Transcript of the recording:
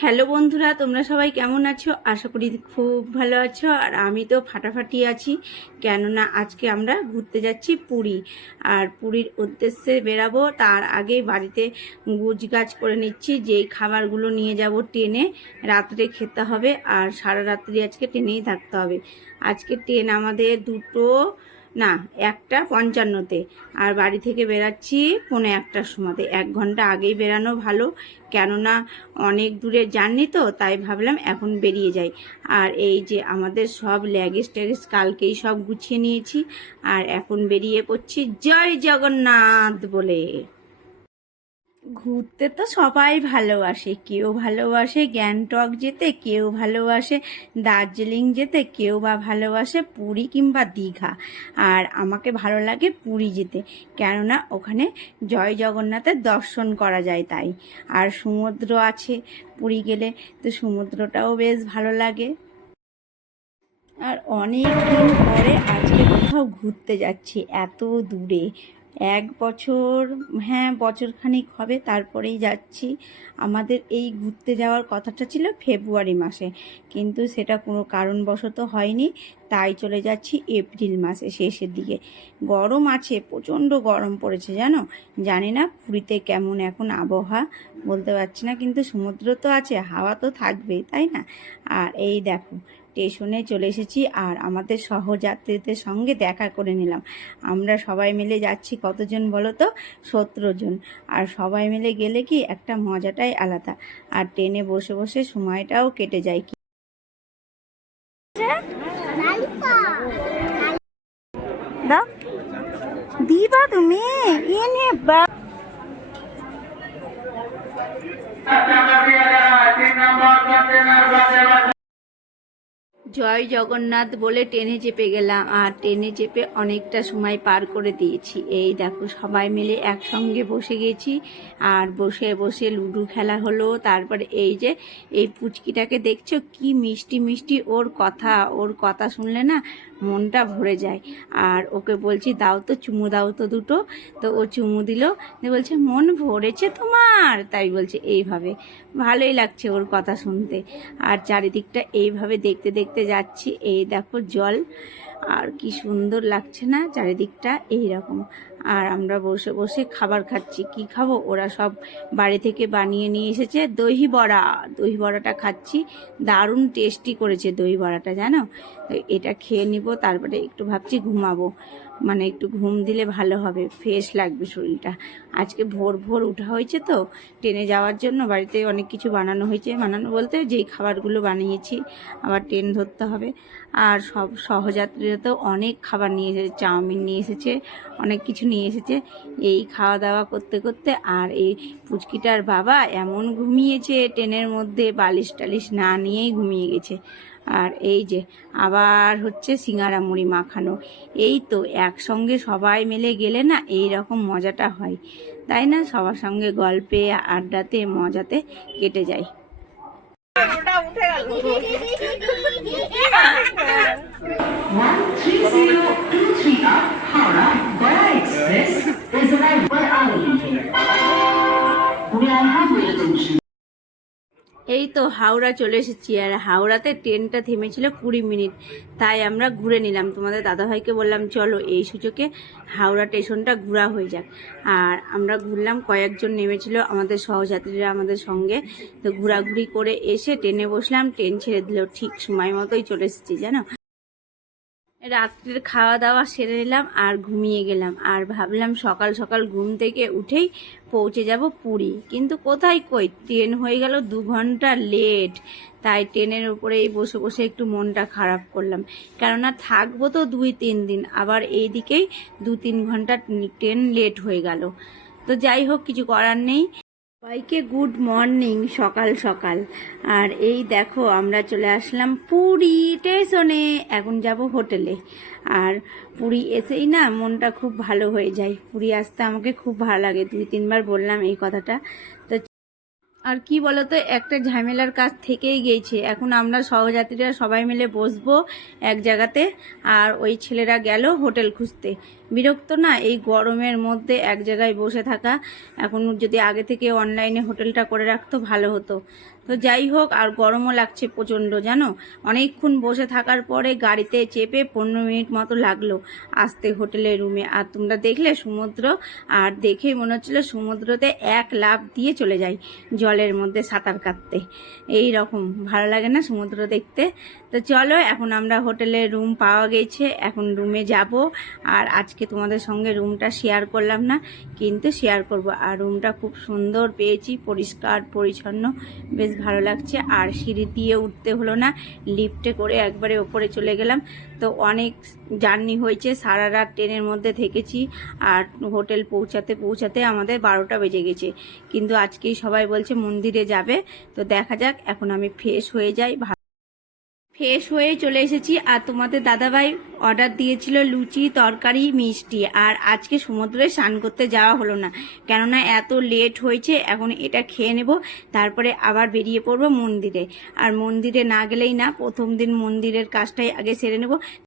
Hello বন্ধুরা, তোমরা সবাই কেমন আছো? আশা করি খুব ভালো আছো, আর আমি তো ফাটাফাটি আছি। কেননা আজকে আমরা ঘুরতে যাচ্ছি পুরী, আর পুরীর উদ্দেশ্যে বেরাবো। তার আগে বাড়িতে গাছ করে নিচ্ছি, যেই খাবারগুলো নিয়ে যাব ট্রেনে, রাত্রে খেতে হবে, আর সারা রাত্রি আজকে ট্রেনেই থাকতে হবে। আজকে ট্রেন আমাদের দুটো না, একটা পঞ্চান্নতে। আর বাড়ি থেকে বেরাচ্ছি কোনো একটার সময়তে। এক ঘণ্টা আগেই বেরানো ভালো। কেননা অনেক দূরে জার্নি তো, তাই ভাবলাম এখন বেরিয়ে যাই। আর এই যে আমাদের সব ল্যাগেজ ট্যাগেজ কালকেই সব গুছিয়ে নিয়েছি। আর এখন বেরিয়ে পড়ছি জয় জগন্নাথ বলে। ঘুরতে তো সবাই ভালোবাসে। কেউ ভালোবাসে গ্যাংটক যেতে, কেউ ভালোবাসে দার্জিলিং যেতে, কেউ বা ভালোবাসে পুরী কিংবা দীঘা। আর আমাকে ভালো লাগে পুরী যেতে। কেননা ওখানে জয় জগন্নাথের দর্শন করা যায় তাই। আর সমুদ্র আছে পুরী গেলে, তো সমুদ্রটাও বেশ ভালো লাগে। আর অনেক দিন পরে আজকে কোথাও ঘুরতে যাচ্ছি, এত দূরে। এক বছর হ্যাঁ বছরখানিক হবে, তারপরেই যাচ্ছি। আমাদের এই ঘুরতে যাওয়ার কথাটা ছিল ফেব্রুয়ারি মাসে। কিন্তু সেটা কোনো কারণবশত হয়নি। তাই চলে যাচ্ছি এপ্রিল মাসে শেষের দিকে। গরম আছে, প্রচণ্ড গরম পড়েছে, জানো? জানি না পুরীতে কেমন এখন আবহাওয়া, বলতে পারছি না, কিন্তু সমুদ্র তো আছে, হাওয়া তো থাকবেই, তাই না? আর এই দেখো, স্টেশনে চলে এসেছি আর আমাদের সহযাত্রীদের সঙ্গে দেখা করে নিলাম। আমরা সবাই মিলে যাচ্ছি কতজন বলো তো? সতেরো জন। আর সবাই মিলে গেলে কি একটা মজাটাই আলাদা। আর ট্রেনে বসে বসে সময়টাও কেটে যায় কি দাও দিবা তুমি এনে বা জয় জগন্নাথ বলে টেনে চেপে গেলাম, আর টেনে চেপে অনেকটা সময় পার করে দিয়েছি। এই দেখো, সবাই মিলে একসঙ্গে বসে গেছি, আর বসে বসে লুডু খেলা হলো। তারপরে এই যে, এই পুচকিটাকে দেখছ? কি মিষ্টি মিষ্টি ওর কথা ওর কথা শুনলে না মনটা ভরে যায়। আর ওকে বলছি, দাও তো চুমু, দাও তো দুটো। তো ও চুমু দিল। বলছে, মন ভরেছে তোমার? তাই বলছে, এইভাবে। ভালোই লাগছে ওর কথা শুনতে। আর চারিদিকটা এইভাবে দেখতে দেখতে যাচ্ছি। এই দেখো জল। আর কি সুন্দর লাগছে না? চারিদিকটা এইরকম। আর আমরা বসে বসে খাবার খাচ্ছি। কি খাব? ওরা সব বাড়ি থেকে বানিয়ে নিয়ে এসেছে দহি বড়া। দহি বড়াটা খাচ্ছি। দারুণ টেস্টি করেছে দই বড়াটা, জানো? এটা খেয়ে নিব, তারপরে একটু ভাবছি ঘুমাবো। মানে একটু ঘুম দিলে ভালো হবে ফ্রেশ লাগবে শরীরটা। আজকে ভোর ভোর উঠা হয়েছে তো, ট্রেনে যাওয়ার জন্য বাড়িতে অনেক কিছু বানানো হয়েছে। বানানো বলতে যেই খাবারগুলো বানিয়েছি, আবার ট্রেন ধরতে হবে। আর সব সহযাত্রীরা তো অনেক খাবার নিয়ে এসেছে, চাউমিন নিয়ে এসেছে, অনেক কিছু নিয়ে এসেছে। এই খাওয়া দাওয়া করতে করতে আর এই পুচকিটার বাবা এমন ঘুমিয়েছে ট্রেনের মধ্যে, বালিশ টালিশ না নিয়েই ঘুমিয়ে গেছে। আর এই যে, আবার হচ্ছে সিঙ্গারা মুড়ি মাখানো। এই তো একসঙ্গে সবাই মিলে গেলে না এই রকম মজাটা হয়। তাই না? সবার সঙ্গে গল্পে, আড্ডাতে, মজাতে কেটে যায়। One এই তো হাওড়া চলে এসেছি, আর হাওড়াতে ট্রেনটা থেমেছিল কুড়ি মিনিট। তাই আমরা ঘুরে নিলাম। তোমাদের দাদাভাইকে বললাম, চলো এই সুযোগে হাওড়া স্টেশনটা ঘোরা হয়ে যাক। আর আমরা ঘুরলাম, কয়েকজন নেমেছিল আমাদের সহযাত্রীরা আমাদের সঙ্গে। তো ঘোরাঘুরি করে এসে ট্রেনে বসলাম। ট্রেন ছেড়ে দিল, ঠিক সময় মতোই চলে এসেছি, জানো? রাত্রের খাওয়া দাওয়া সেরে নিলাম আর ঘুমিয়ে গেলাম। আর ভাবলাম সকাল সকাল ঘুম থেকে উঠেই পৌঁছে যাব পুরী। কিন্তু কোথায় কই? ট্রেন হয়ে গেল দু ঘণ্টা লেট। তাই ট্রেনের উপরেই বসে বসে একটু মনটা খারাপ করলাম। কেননা থাকব তো দুই তিন দিন। আবার এই দিকেই দু তিন ঘণ্টা ট্রেন লেট হয়ে গেল। তো যাই হোক, কিছু করার নেই। সবাইকে গুড মর্নিং, সকাল সকাল। আর এই দেখো, আমরা চলে আসলাম পুরী স্টেশনে। এখন যাব হোটেলে। আর পুরী এসেই না মনটা খুব ভালো হয়ে যায়। পুরী আসতে আমাকে খুব ভালো লাগে। দুই তিনবার বললাম এই কথাটা। তো আর কি বলতো, একটা ঝামেলার কাজ থেকেই গিয়েছে এখন আমরা সহযাত্রীরা সবাই মিলে বসবো এক জায়গাতে। আর ওই ছেলেরা গেল হোটেল খুঁজতে। বিরক্ত না? এই গরমের মধ্যে এক জায়গায় বসে থাকা, এখন যদি আগে থেকে অনলাইনে হোটেলটা করে রাখতো, ভালো হতো। তো যাই হোক, আর গরমও লাগছে প্রচণ্ড, জানো? অনেকক্ষণ বসে থাকার পরে গাড়িতে চেপে পনেরো মিনিট মতো লাগল আসতে হোটেলের রুমে। আর তোমরা দেখলে সমুদ্র, আর দেখেই মনে হচ্ছিল সমুদ্রতে এক লাফ দিয়ে চলে যাই, জলের মধ্যে সাঁতার কাটতে। এই রকম, ভালো লাগে না সমুদ্র দেখতে? তো চলো, এখন আমরা হোটেলে রুম পাওয়া গেছে, এখন রুমে যাব। আর আজকে তোমাদের সঙ্গে রুমটা শেয়ার করলাম না, কিন্তু শেয়ার করব। আর রুমটা খুব সুন্দর পেয়েছি, পরিষ্কার, পরিচ্ছন্ন, বেশ ভালো লাগছে। আর সিঁড়ি দিয়ে উঠতে হলো না লিফটে করে একবারে ওপরে চলে গেলাম। তো অনেক জার্নি হয়েছে, সারা রাত ট্রেনের মধ্যে থেকেছি, আর হোটেল পৌঁছাতে পৌঁছাতে আমাদের বারোটা বেজে গেছে। কিন্তু আজকেই সবাই বলছে মন্দিরে যাবে। তো দেখা যাক, এখন আমি ফ্রেশ হয়ে যাই ফ্রেশ হয়ে চলে এসেছি আর তোমাদের দাদাভাই অর্ডার দিয়েছিল লুচি, তরকারি, মিষ্টি। আর আজকে সমুদ্রে স্নান করতে যাওয়া হলো না। কেননা এত লেট হয়েছে, এখন এটা খেয়ে নেব। তারপরে আবার বেরিয়ে পড়ব মন্দিরে। আর মন্দিরে না গেলেই না, প্রথম দিন মন্দিরের কাজটাই আগে সেরে নেব।